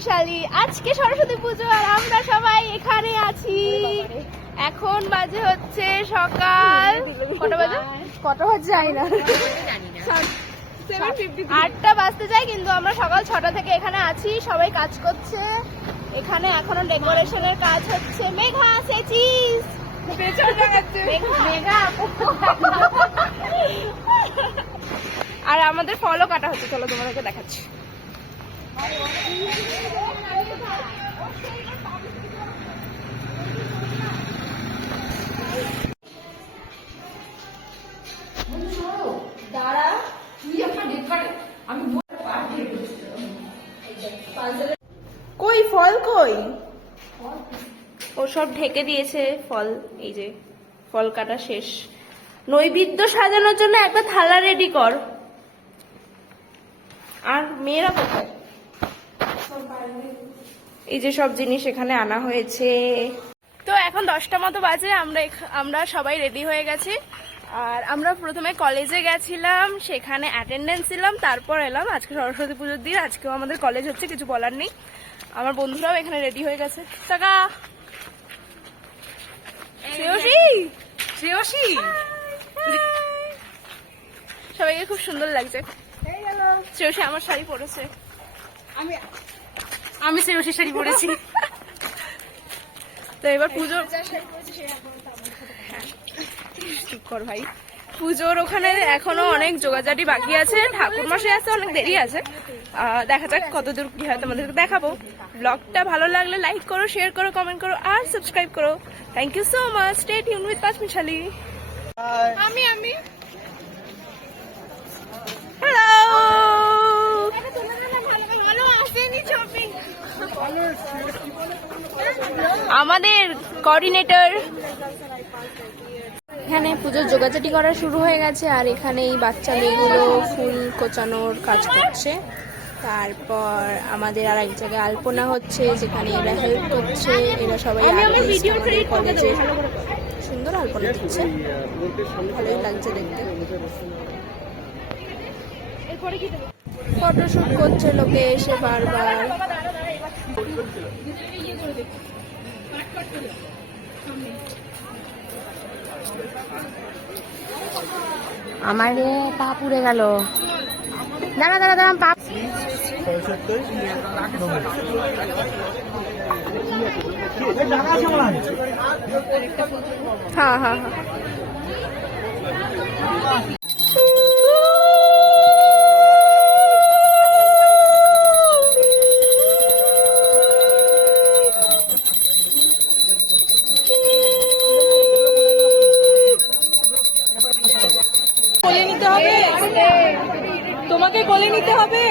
বৈশালী আজকে সরস্বতী পুজো আর আমরা সবাই এখানে আছি। এখন বাজে হচ্ছে সকাল। কত বাজে? কটা বাজে যাই না। আটটা বাজতে যায় কিন্তু আমরা সকাল ছটা থেকে এখানে আছি। সবাই কাজ করছে। এখানে এখনও ডেকোরেশনের কাজ হচ্ছে। মেঘা সেচিস আর আমাদের ফলও কাটা হচ্ছে। চলো তোমাদেরকে দেখাচ্ছি। কই ফল কই? ও সব ঢেকে দিয়েছে ফল, এই যে ফল কাটা শেষ। নৈবেদ্য সাজানোর জন্য একটা থালা রেডি কর। আর মেয়েরা কোথায়? এই যে সব জিনিস এখানে আনা হয়েছে। তো এখন দশটা মতো বাজে আমরা আমরা সবাই রেডি হয়ে গেছি। আর আমরা প্রথমে কলেজে গেছিলাম সেখানে অ্যাটেন্ডেন্স ছিলাম তারপর এলাম। আজকে সরস্বতী পুজোর দিন আজকেও আমাদের কলেজ হচ্ছে কিছু বলার নেই। আমার বন্ধুরাও এখানে রেডি হয়ে গেছে। টাকা শ্রেয়সী! শ্রেয়সী! সবাইকে খুব সুন্দর লাগছে। শ্রেয়সী আমার শাড়ি পরেছে। আমি আমি শ্রেয়সী শাড়ি পরেছি। তো এবার পুজোর চুপ কর ভাই। পুজোর ওখানে এখনও অনেক যোগাযোগই বাকি আছে। ঠাকুর মাসে আসতে অনেক দেরি আছে। দেখা যাক কতদূর কি হয় তোমাদেরকে দেখাবো। ব্লগটা ভালো লাগলে লাইক করো শেয়ার করো কমেন্ট করো আর সাবস্ক্রাইব করো। Thank you so much stay tuned with Panch Mishali আমি আমি হ্যালো আমাদের কোঅর্ডিনেটর এখানে পুজোর যোগাযোগ করা শুরু হয়ে গেছে আর এখানে এই বাচ্চা মেয়েগুলো ফুল কোচানোর কাজ করছে। তারপর আমাদের আর এক জায়গায় আলপনা হচ্ছে যেখানে এরা হেল্প করছে। এরা সবাই কলেজে সুন্দর আলপনা দিচ্ছে। ভালোই লাগছে দেখতে। ফটোশ্যুট করছে লোকে এসে বারবার। আমার রে পা পুড়ে গেল। দাঁড়া দাঁড়া দাঁড়া পা হ্যাঁ হ্যাঁ হ্যাঁ। কোলে নিতে হবে।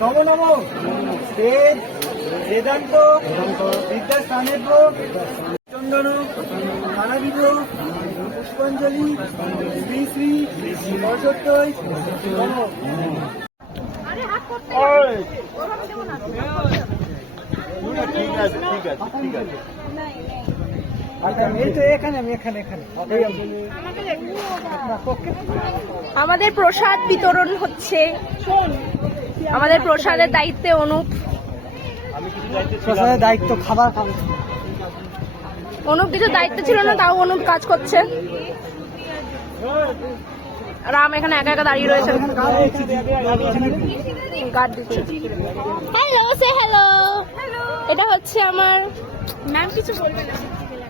নম নম। বেদ বেদান্ত বিদ্যাস্থানেব চন্দন খানাবিদ পুষ্পাঞ্জলি শ্রী শ্রী নম ঠিক আছে ঠিক আছে ঠিক আছে। আমাদের প্রসাদ বিতরণ হচ্ছে। আমাদের প্রসাদের দায়িত্বে অনুপ প্রশাসনের দায়িত্ব খাবার অনুপ কিছু দায়িত্ব ছিল না তাও অনুপ কাজ করছে। রাম এখানে একা একা দাঁড়িয়ে রয়েছে। গার্ড দিচ্ছে। হ্যালো সে হ্যালো এটা হচ্ছে আমার ম্যাম কিছু বলবে না।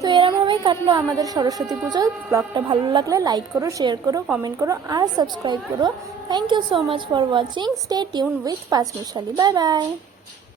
তো এরমভাবেই কাটলো আমাদের সরস্বতী পুজো। ব্লগটা ভালো লাগলে লাইক করো শেয়ার করো কমেন্ট করো, আর সাবস্ক্রাইব করো। Thank you so much for watching stay tuned with Panch Mishali. Bye by